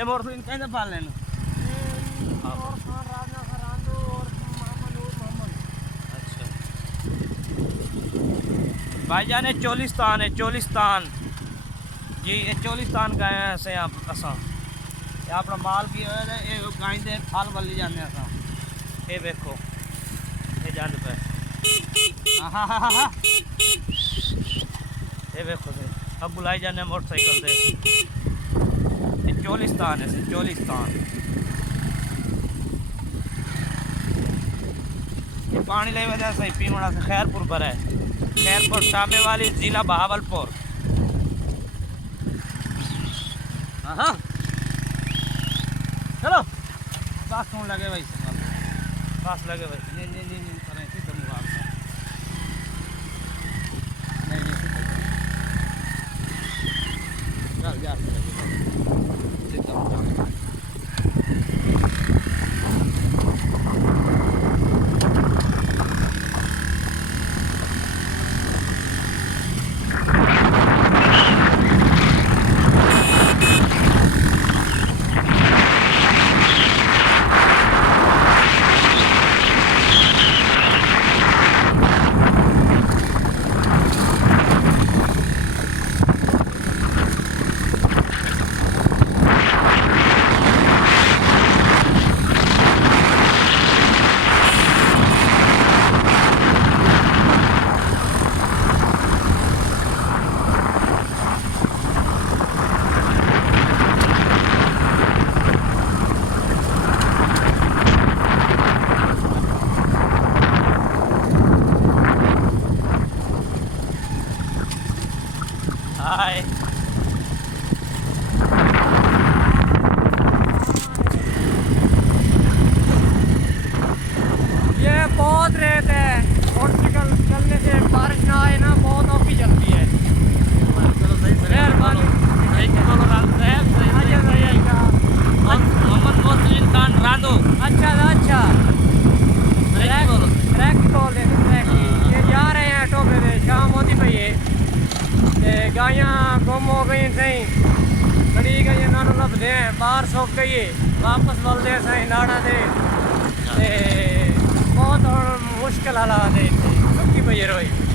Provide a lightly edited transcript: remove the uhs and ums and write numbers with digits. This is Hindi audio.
ए मोर इन कहने पाल लेना और खान रांदो और मोहम्मद। अच्छा भाईजान ये चोलिस्तान है, चोलिस्तान जी, ये चोलिस्तान गए हैं ऐसे यहाँ असा ये अपना माल भी है ये गाय दे फल वाली जाने असा ये देखो ये जाने पे हाँ ये देखो से अब बुलाई जाने मोटरसाइकिल से ये चोलिस्तान है, चोलिस्तान ये पानी ले वजह से पीवना से खैरपुर पर है, खैरपुर साबे वाली जिला बहावलपुर। हाँ चलो पास कौन लगे भाई, पास लगे भाई, नहीं नहीं नहीं नहीं करें सीधा मुकाबला, नहीं नहीं सीधा चल जा सीधा मुकाबला। हाय ये बहुत रेत है, मोटरसाइकिल चलने से बारिश ना आए ना बहुत औखी चलती है। चलो सही से मेहरबानी। सही चलो रांदो है, सही मोहम्मद चोलिस्तान रांदो। अच्छा अच्छा सही बोलो ट्रैक बोल रहे ट्रैक ये जा रहे हैं टोबे में, शाम होती पई है ते गायां गुम हो गई सही, खड़ी गई नानू लभदे हैं, बाहर सुक गई है, वापस बोलते हैं सही नाड़ा दे ते बहुत मुश्किल हालात है, सुखी पई है रोही।